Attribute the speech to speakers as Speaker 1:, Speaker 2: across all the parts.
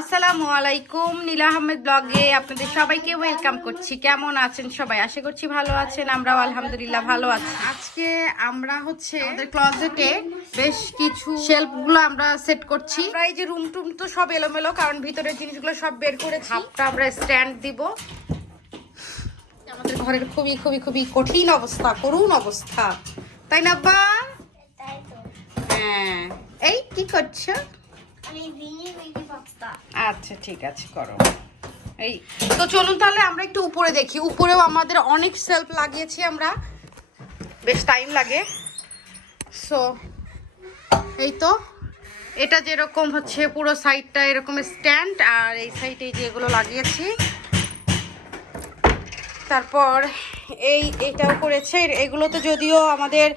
Speaker 1: আসসালামু আলাইকুম নীলা আহমেদ ব্লগে আপনাদের সবাইকে ওয়েলকাম করছি। কেমন আছেন সবাই? আশা করছি ভালো আছেন আমরাও আলহামদুলিল্লাহ ভালো আছি। আজকে আমরা হচ্ছে আমাদের ক্লজেটে বেশ কিছু শেলফগুলো আমরা সেট করছি। আমরা এই যে রুম টুম তো সব এলোমেলো কারণ ভিতরের জিনিসগুলো সব বের করে হাফটা আমরা স্ট্যান্ড দিব। আমাদের ঘরের খুবই খুবই খুবই কঠিন অবস্থা করুণ অবস্থা। তাই না
Speaker 2: তো।
Speaker 1: হ্যাঁ। এই কি করছ? আচ্ছা ঠিক আছে, করো। এই, তো চলুন তাহলে আমরা একটু উপরে দেখি। উপরেও আমাদের অনেক সেলফ লাগিয়েছি আমরা। বেশ টাইম লাগে। সো এই তো। এটা যেরকম হচ্ছে, পুরো সাইডটা এরকম স্ট্যান্ড আর এই সাইডে যেগুলো লাগিয়েছি। তারপর এই, এটাও করেছে। এগুলোতে যদিও আমাদের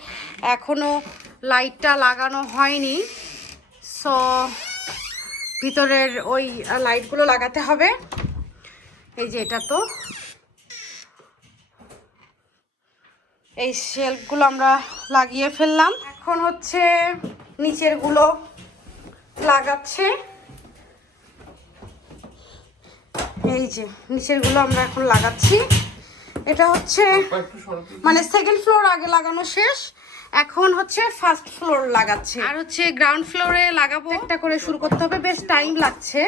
Speaker 1: এখনও লাইটটা লাগানো হয়নি। সো ভিতরের ওই লাইটগুলো লাগাতে হবে। এই যে এটা তো। এই শেলফগুলো আমরা লাগিয়ে ফেললাম। এখন হচ্ছে নিচেরগুলো লাগাচ্ছে। এই যে নিচেরগুলো আমরা এখন লাগাচ্ছি। এটা হচ্ছে মানে সেকেন্ড ফ্লোর আগে লাগানো শেষ। এখন হচ্ছে ফার্স্ট ফ্লোর লাগাচ্ছে। আর হচ্ছে গ্রাউন্ড ফ্লোরে লাগাবো। একটা করে শুরু করতে হবে বেশ টাইম লাগছে।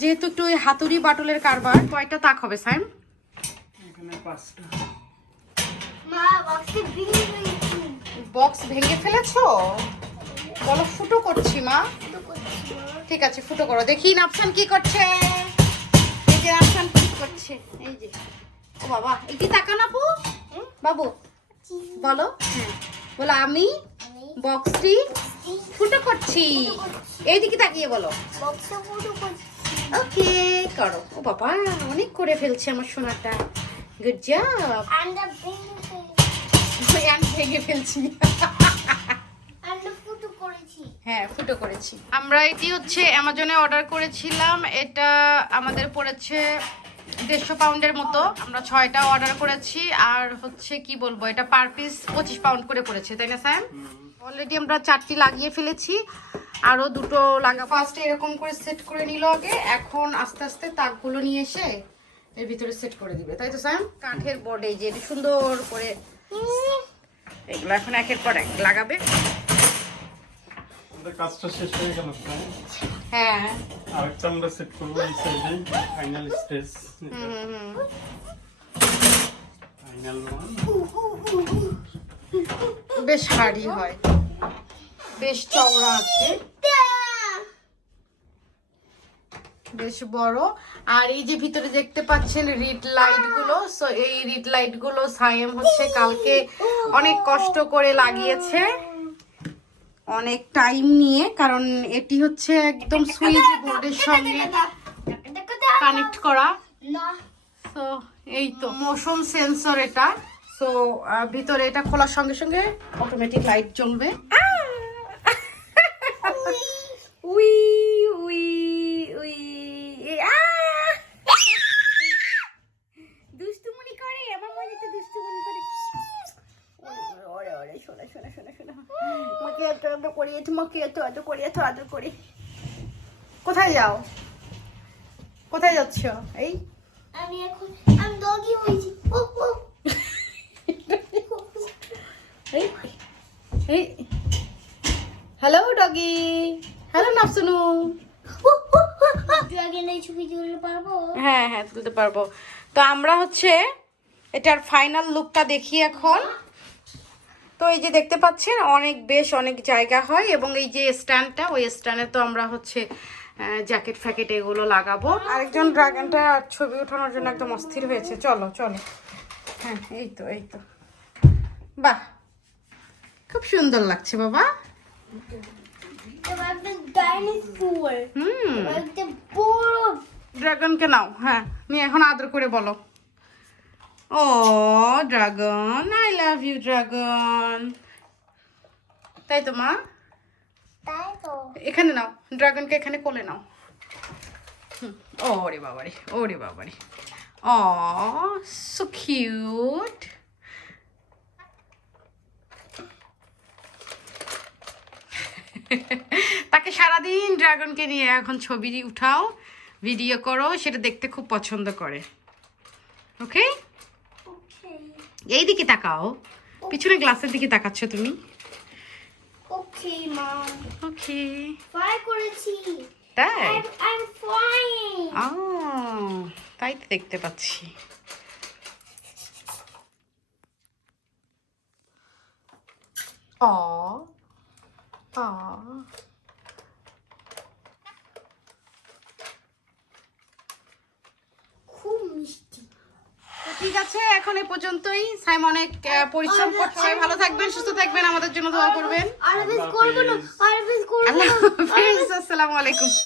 Speaker 1: যেহেতু একটু ওই হাতুড়ি বাটুলের কারবার। কয়টা তাক হবে সাইম?
Speaker 2: মা বক্সে
Speaker 1: ভেঙে ফেলেছো। বলো ফুটো করছি মা। ঠিক আছে ফুটো করো। দেখি নাফসান কি করছে। এই যে নাফসান কি করছে। এই যে। ও বাবা এই কি তাকান আপু? হুম, বাবু বলো। হ্যাঁ। বলো, আমি বক্সটি ফুটো করছি। এইদিকে তাকিয়ে বলো। ওকে, করো। ও বাবা, অনেক করে ফেলছে আমার সোনাটা। গুড জব আমি ভেঙে ফেলছি। হ্যাঁ ফুটো করেছি। আমরা এটি হচ্ছে অ্যামাজনে অর্ডার করেছিলাম। এটা আমাদের পড়েছে দেড়শো পাউন্ডের মতো আমরা ছয়টা অর্ডার করেছি, আর হচ্ছে কি বলব, এটা পার পিস পঁচিশ পাউন্ড করে পড়েছে, তাই না স্যার অলরেডি আমরা চারটি লাগিয়ে ফেলেছি আরও দুটো লাগা ফার্স্টে এরকম করে সেট করে নিল আগে, এখন আস্তে আস্তে তাকগুলো নিয়ে এসে এর ভিতরে সেট করে দিবে, তাই তো স্যাম কাঠের বোর্ডে যে সুন্দর করে এগুলো এখন একের পর এক লাগাবে।
Speaker 3: কাজটা শেষ হয়ে গেল
Speaker 1: হ্যাঁ।
Speaker 3: আরেকটা আমরা সেট করব এই সাইডে ফাইনাল স্টেজ ফাইনাল
Speaker 1: বেশ হার্ডি হয়। বেশ চওড়া আছে। বেশ বড়। আর এই যে ভিতরে দেখতে পাচ্ছেন রিড লাইটগুলো সো এই রিড লাইটগুলো সায়েম হচ্ছে কালকে অনেক কষ্ট করে লাগিয়েছে। অনেক টাইম নিয়ে, কারণ এটি হচ্ছে একদম সুইচ বোর্ডের সঙ্গে কানেক্ট করা। তো এই তো মোশন সেন্সর এটা। সো ভিতরে এটা খোলার সঙ্গে সঙ্গে অটোমেটিক লাইট জ্বলবে। উই উই উই আহ! দুষ্টুমনি করে আমার মনে তো দুষ্টুমনি করে ওরে ওরে শোনা শোনা শোনা শোনা এত করি তোমাকে এত এত করি এত এত করি। কোথায় যাও? কোথায় যাচ্ছ? এই?
Speaker 2: আমি এখন আমি ডগি ও
Speaker 1: এই? এই? হ্যালো ডগি হ্যালো নাফসুনু
Speaker 2: ড্রাগন এই ছবি তুলতে পারব?
Speaker 1: হ্যাঁ হ্যাঁ তুলতে পারব। তো আমরা হচ্ছে এটার ফাইনাল লুকটা দেখি এখন। তো এই যে দেখতে পাচ্ছেন অনেক বেশ অনেক জায়গা হয় এবং এই যে স্ট্যান্ডটা ওই স্ট্যান্ডে তো আমরা হচ্ছে জ্যাকেট ফ্যাকেট এগুলো লাগাবো। আরেকজন ড্রাগনটা ছবি ওঠানোর জন্য একদম অস্থির হয়েছে। চলো চলো। হ্যাঁ এই তো এই তো। বাহ! খুব সুন্দর লাগছে বাবা। হুম। ড্রাগনকে নাও হ্যাঁ। নিয়ে এখন আদর করে বলো। ও dragon I love you dragon তাই তো মা?
Speaker 2: তাই তো।
Speaker 1: এখানে নাও। ড্রাগনকে এখানে কোলে নাও। হুম, ওরে বাবারে ওরে বাবারে। ও সো কিউট তাকে সারাদিন ড্রাগনকে নিয়ে এখন ছবি উঠাও ভিডিও করো সেটা দেখতে খুব পছন্দ করে। ওকে এই দিকে তাকাও। পিছনে গ্লাসের দিকে তাকাচ্ছ তুমি।
Speaker 2: ওকে মম
Speaker 1: ওকে
Speaker 2: ফ্লাই করেছি।
Speaker 1: তাই?
Speaker 2: I'm, I'm flying.
Speaker 1: ও তাই তো দেখতে পাচ্ছি। অ অ
Speaker 2: খুব মিষ্টি
Speaker 1: তো ঠিক আছে এখন এ পর্যন্তই। সাইম অনেক পরিশ্রম করছে। ভালো থাকবেন সুস্থ থাকবেন। আমাদের জন্য দোয়া করবেন। আসসালামু আলাইকুম।